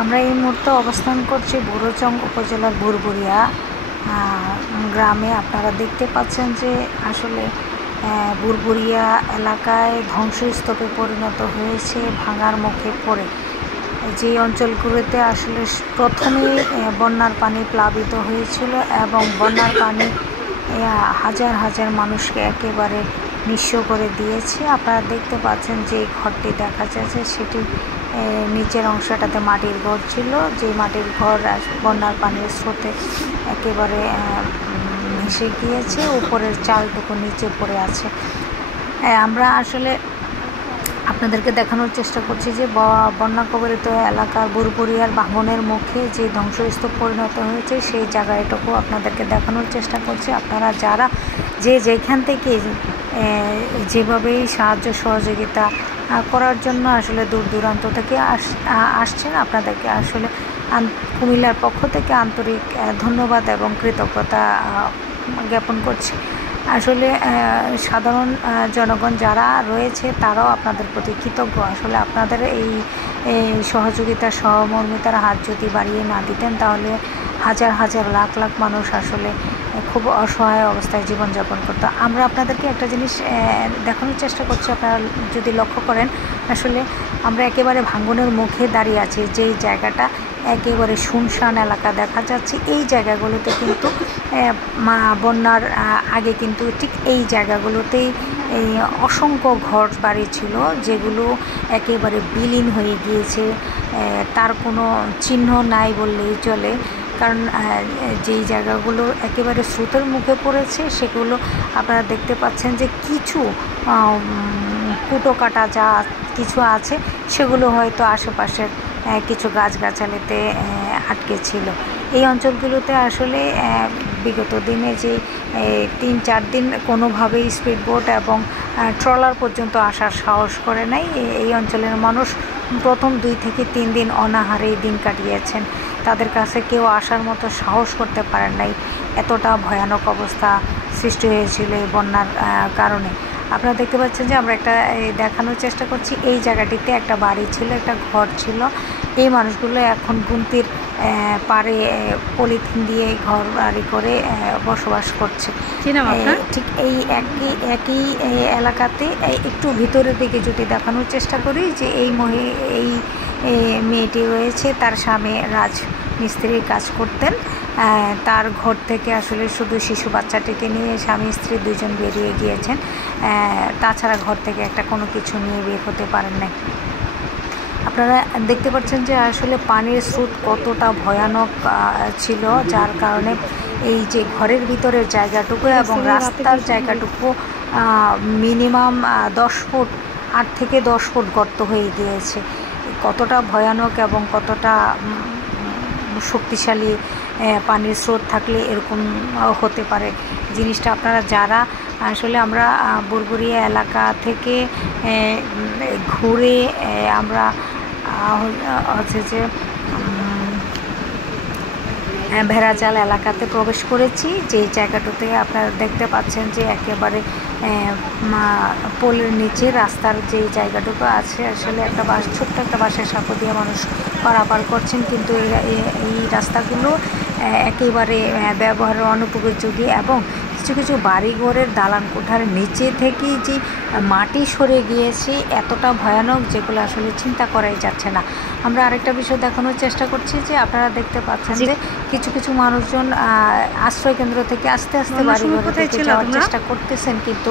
আমরা এই মুহূর্তে অবস্থান করছি বুড়োচং উপজেলার বুরবুরিয়া গ্রামে। আপনারা দেখতে পাচ্ছেন যে আসলে বুরবুরিয়া এলাকায় ধ্বংসস্তূপে পরিণত হয়েছে, ভাঙার মুখে পড়ে। যে অঞ্চলগুলোতে আসলে প্রথমেই বন্যার পানি প্লাবিত হয়েছিল এবং বন্যার পানি হাজার হাজার মানুষকে একেবারে নিঃস্ব করে দিয়েছে। আপনারা দেখতে পাচ্ছেন যে ঘরটি দেখা যাচ্ছে, সেটি নিচের অংশটাতে মাটির ঘর ছিল, যে মাটির ঘর বন্যার পানির স্রোতে একেবারে ভেসে গিয়েছে, উপরের চালটুকু নিচে পড়ে আছে। আমরা আসলে আপনাদেরকে দেখানোর চেষ্টা করছি যে বন্যা কবলিত এলাকার বুরবুরিয়ার ভাঙনের মুখে যে ধ্বংসস্তূপ পরিণত হয়েছে সেই জায়গাটুকু আপনাদেরকে দেখানোর চেষ্টা করছি। আপনারা যারা যেখান থেকে যেভাবেই সাহায্য সহযোগিতা করার জন্য আসলে দূর দূরান্ত থেকে আসছেন, আপনাদেরকে আসলে কুমিল্লার পক্ষ থেকে আন্তরিক ধন্যবাদ এবং কৃতজ্ঞতা জ্ঞাপন করছি। আসলে সাধারণ জনগণ যারা রয়েছে তারাও আপনাদের প্রতি কৃতজ্ঞ। আসলে আপনাদের এই সহযোগিতা সহমর্মিতার হাত যদি বাড়িয়ে না দিতেন তাহলে হাজার হাজার লাখ লাখ মানুষ আসলে খুব অসহায় অবস্থায় জীবনযাপন করতো। আমরা আপনাদেরকে একটা জিনিস দেখানোর চেষ্টা করছি। আপনারা যদি লক্ষ্য করেন, আসলে আমরা একেবারে ভাঙনের মুখে দাঁড়িয়ে আছি। যেই জায়গাটা একেবারে শুনশান এলাকা দেখা যাচ্ছে, এই জায়গাগুলোতে কিন্তু বন্যার আগে কিন্তু ঠিক এই জায়গাগুলোতেই অসংখ্য ঘর বাড়ি ছিল, যেগুলো একেবারে বিলীন হয়ে গিয়েছে, তার কোনো চিহ্ন নাই বললেই চলে। কারণ যেই জায়গাগুলো একেবারে স্রোতের মুখে পড়েছে সেগুলো আপনারা দেখতে পাচ্ছেন যে কিছু কুটো কাটা যা কিছু আছে সেগুলো হয়তো আশেপাশের কিছু গাছগাছালিতে আটকে ছিল। এই অঞ্চলগুলোতে আসলে বিগত দিনে যে 3-4 দিন কোনোভাবেই স্পিডবোট এবং ট্রলার পর্যন্ত আসার সাহস করে নাই। এই অঞ্চলের মানুষ প্রথম 2 থেকে 3 দিন অনাহারেই দিন কাটিয়েছেন। তাদের কাছে কেউ আসার মতো সাহস করতে পারেন নাই, এতটা ভয়ানক অবস্থা সৃষ্টি হয়েছিল এই বন্যার কারণে। আপনারা দেখতে পাচ্ছেন যে আমরা একটা দেখানোর চেষ্টা করছি। এই জায়গাটিতে একটা বাড়ি ছিল, একটা ঘর ছিল। এই মানুষগুলো এখন গুমতির পাড়ে পলিথিন দিয়ে ঘর বাড়ি করে বসবাস করছে। ঠিক এই একই এলাকাতে একটু ভিতরের দিকে যদি দেখানোর চেষ্টা করি, যে এই মেয়েটি রয়েছে, তার স্বামী রাজমিস্ত্রির কাজ করতেন। তার ঘর থেকে আসলে শুধু শিশু বাচ্চাটিকে নিয়ে স্বামী স্ত্রী 2 জন বেরিয়ে গিয়েছেন, তাছাড়া ঘর থেকে একটা কোনো কিছু নিয়ে বের হতে পারেন নাই। আপনারা দেখতে পাচ্ছেন যে আসলে পানির স্রোত কতটা ভয়ানক ছিল, যার কারণে এই যে ঘরের ভিতরের জায়গাটুকু এবং রাস্তার জায়গাটুকু মিনিমাম 10 ফুট 8 থেকে 10 ফুট গর্ত হয়ে গিয়েছে। কতটা ভয়ানক এবং কতটা শক্তিশালী পানির স্রোত থাকলে এরকম হতে পারে জিনিসটা আপনারা যারা আসলে আমরা বুরবুরিয়া এলাকা থেকে ঘুরে আমরা হচ্ছে যে ভেড়াজাল এলাকাতে প্রবেশ করেছি, যে জায়গাটাতে আপনারা দেখতে পাচ্ছেন যে একেবারে পোলের নিচে রাস্তার যে জায়গাটুকু আছে, আসলে একটা ছোট্ট একটা বাঁশের সাঁকো দিয়ে মানুষ পারাপার করছেন, কিন্তু এই রাস্তাগুলো একেবারে ব্যবহারের অনুপযোগী এবং কিছু কিছু বাড়িঘরের দালান কোঠার নিচে থেকেই যে মাটি সরে গিয়েছে, এতটা ভয়ানক যেগুলো আসলে চিন্তা করাই যাচ্ছে না। আমরা আরেকটা বিষয় দেখানোর চেষ্টা করছি যে আপনারা দেখতে পাচ্ছেন যে কিছু কিছু মানুষজন আশ্রয় কেন্দ্র থেকে আস্তে আস্তে বাড়িঘর থেকে যাওয়ার চেষ্টা করতেছেন, কিন্তু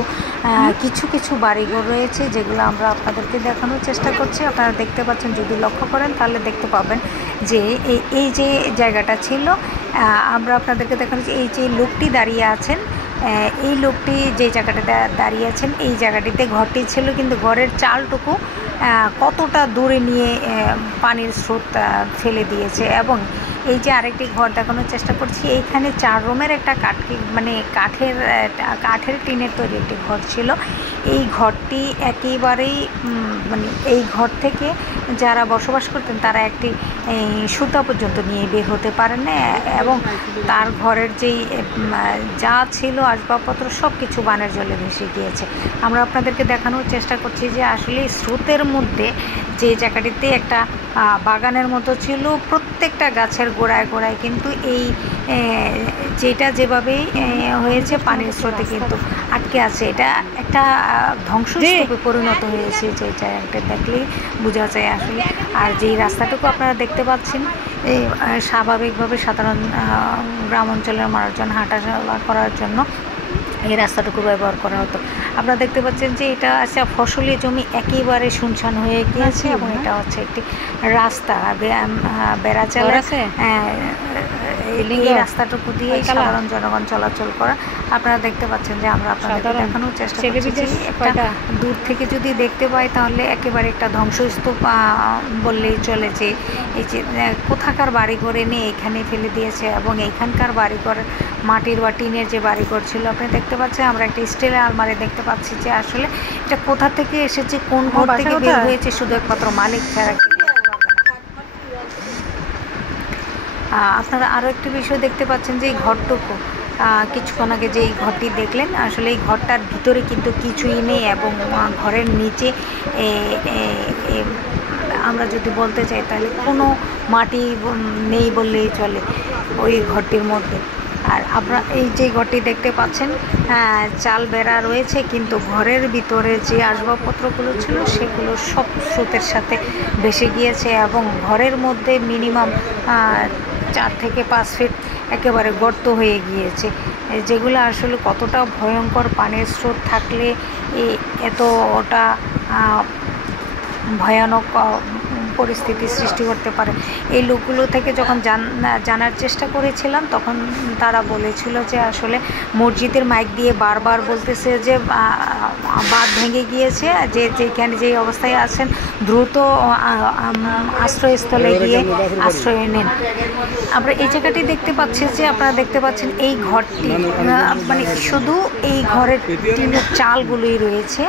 কিছু কিছু বাড়িঘর রয়েছে যেগুলো আমরা আপনাদেরকে দেখানোর চেষ্টা করছি। আপনারা দেখতে পাচ্ছেন, যদি লক্ষ্য করেন তাহলে দেখতে পাবেন যে এই যে জায়গাটা ছিল, আমরা আপনাদেরকে দেখানো, এই যে লোকটি দাঁড়িয়ে আছেন, এই লোকটি যে জায়গাটাতে দাঁড়িয়ে আছেন এই জায়গাটিতে ঘরটি ছিল, কিন্তু ঘরের চালটুকু কতটা দূরে নিয়ে পানির স্রোত ফেলে দিয়েছে। এবং এই যে আরেকটি ঘর দেখানোর চেষ্টা করছি, এইখানে 4 রুমের একটা কাঠের টিনের তৈরি একটি ঘর ছিল। এই ঘরটি একেবারেই মানে এই ঘর থেকে যারা বসবাস করতেন তারা একটি সুতা পর্যন্ত নিয়ে বের হতে পারেন না, এবং তার ঘরের যেই যা ছিল আসবাবপত্র সব কিছু বানের জলে ভেসে গিয়েছে। আমরা আপনাদেরকে দেখানোর চেষ্টা করছি যে আসলে স্রোতের মধ্যে যে জায়গাটিতে একটা বাগানের মতো ছিল, প্রত্যেকটা গাছের গোড়ায় গোড়ায় কিন্তু এই যেটা যেভাবেই হয়েছে পানির স্রোতে কিন্তু আটকে আছে। এটা একটা ধ্বংসস্তূপে পরিণত হয়েছে, যে জায়গাটা দেখলেই বোঝা যায় আসলে। আর যেই রাস্তাটুকু আপনারা দেখতে পাচ্ছেন, এই স্বাভাবিকভাবে সাধারণ গ্রাম অঞ্চলের মানুষজন হাঁটাচলা করার জন্য এই রাস্তাটুকু ব্যবহার করা হতো। আপনারা দেখতে পাচ্ছেন যে এটা আছে ফসলি জমি, একেবারে শুনশান হয়ে গিয়েছে, এবং এটা হচ্ছে একটি রাস্তা বেড়াচাল আছে। এই রাস্তাটুকু দিয়ে সাধারণ জনগণ চলাচল করা। আপনারা দেখতে পাচ্ছেন যে আমরা আপনাদের দেখানোর চেষ্টা করছি। একটা দূর থেকে যদি দেখতে পাই তাহলে একেবারে একটা ধ্বংসস্তূপ বললেই চলে, যে এই যে কোথাকার বাড়িঘর এনে এখানে ফেলে দিয়েছে, এবং এইখানকার বাড়িঘর মাটির বা টিনের যে বাড়িঘর ছিল আপনি দেখতে পাচ্ছেন। আমরা একটা স্টিলের আলমারি দেখতে পাচ্ছি, যে আসলে এটা কোথা থেকে এসেছে, কোন ঘর থেকে বের হয়েছে শুধু একমাত্র মালিক ছাড়া। আপনারা আরও একটি বিষয় দেখতে পাচ্ছেন যে এই ঘরটুকু কিছুক্ষণ আগে যে এই ঘরটি দেখলেন, আসলে এই ঘরটার ভিতরে কিন্তু কিছুই নেই, এবং ঘরের নিচে আমরা যদি বলতে চাই তাহলে কোনো মাটি নেই বললেই চলে ওই ঘরটির মধ্যে। আর আপনারা এই যে ঘরটি দেখতে পাচ্ছেন, চাল বেড়া রয়েছে, কিন্তু ঘরের ভিতরে যে আসবাবপত্রগুলো ছিল সেগুলো সব স্রোতের সাথে ভেসে গিয়েছে, এবং ঘরের মধ্যে মিনিমাম 4 থেকে 5 ফিট একেবারে গর্ত হয়ে গিয়েছে, যেগুলো আসলে কতটা ভয়ঙ্কর। পানির স্রোত থাকলে এতটা ভয়ানক পরিস্থিতি সৃষ্টি করতে পারে। এই লোকগুলো থেকে যখন জানার চেষ্টা করেছিলাম, তখন তারা বলেছিল যে আসলে মসজিদের মাইক দিয়ে বারবার বলতেছে যে বাঁধ ভেঙে গিয়েছে, যে যেখানে যেই অবস্থায় আছেন দ্রুত আশ্রয়স্থলে গিয়ে আশ্রয় নেন। আমরা এই জায়গাটি দেখতে পাচ্ছি যে আপনারা দেখতে পাচ্ছেন এই ঘরটি মানে শুধু এই ঘরের টিনের চালগুলোই রয়েছে।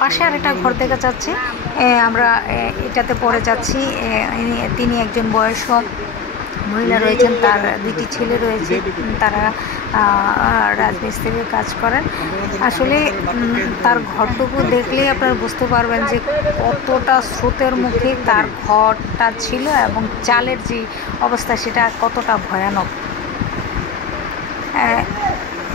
পাশে আরেকটা ঘর দেখা যাচ্ছে, আমরা এটাতে পড়ে যাচ্ছি। তিনি একজন বয়স্ক মহিলা রয়েছেন, তার 2টি ছেলে রয়েছে, তারা রাজমিস্ত্রির কাজ করেন। আসলে তার ঘরটুকু দেখলেই আপনারা বুঝতে পারবেন যে কতটা স্রোতের মুখে তার ঘরটা ছিল, এবং চালের যে অবস্থা সেটা কতটা ভয়ানক।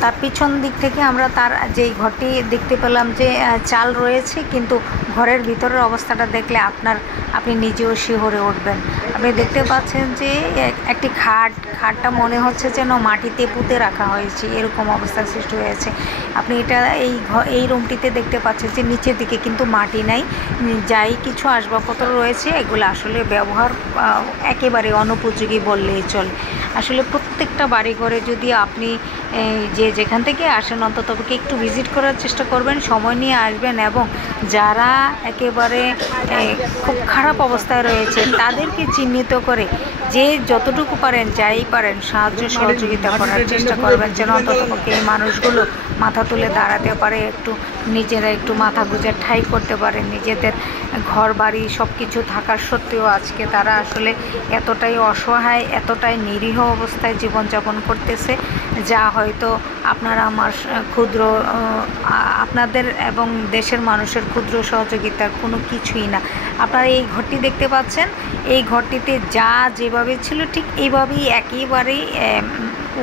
তার পিছন দিক থেকে আমরা তার যেই ঘরটি দেখতে পেলাম যে চাল রয়েছে, কিন্তু ঘরের ভিতরের অবস্থাটা দেখলে আপনি নিজেও শিহরে উঠবেন। আপনি দেখতে পাচ্ছেন যে একটি খাটটা মনে হচ্ছে যেন মাটিতে পুঁতে রাখা হয়েছে, এরকম অবস্থার সৃষ্টি হয়েছে। আপনি এটা এই রুমটিতে দেখতে পাচ্ছেন যে নিচের দিকে কিন্তু মাটি নাই, যাই কিছু আসবাবপত্র রয়েছে এগুলো আসলে ব্যবহার একেবারে অনুপযোগী বললেই চলে। আসলে প্রত্যেকটা বাড়িঘরে যদি আপনি যেখান থেকে আসেন অন্তত একটু ভিজিট করার চেষ্টা করবেন, সময় নিয়ে আসবেন, এবং যারা একেবারে খুব খারাপ অবস্থায় রয়েছে তাদেরকে চিহ্নিত করে যে যতটুকু পারেন যাই পারেন সাহায্য সহযোগিতা করার চেষ্টা করবেন, যেন অন্তত এই মানুষগুলো মাথা তুলে দাঁড়াতে পারে, নিজেরা একটু মাথা গুঁজে ঠাঁই করতে পারে। নিজেদের ঘর বাড়ি সব কিছু থাকার সত্ত্বেও আজকে তারা আসলে এতটাই অসহায়, এতটাই নিরীহ অবস্থায় জীবনযাপন করতেছে, যা হয়তো আপনারা আমার আপনাদের এবং দেশের মানুষের ক্ষুদ্র সহযোগিতার কোনো কিছুই না। আপনারা এই ঘরটি দেখতে পাচ্ছেন, এই ঘরটিতে যা যেভাবে ছিল ঠিক এইভাবেই একেবারেই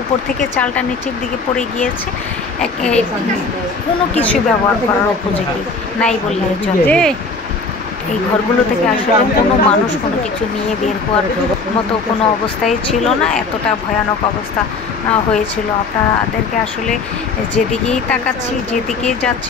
উপর থেকে চালটা নিচের দিকে পড়ে গিয়েছে, কোনো কিছু ব্যবহার করার উপযোগী নাই বললে চলে। এই ঘরগুলো থেকে আসলে কোনো মানুষ কোনো কিছু নিয়ে বের হওয়ার মতো কোনো অবস্থাই ছিল না, এতটা ভয়ানক অবস্থা হয়েছিল। আপনাদেরকে আসলে যেদিকেই তাকাচ্ছি, যেদিকেই যাচ্ছি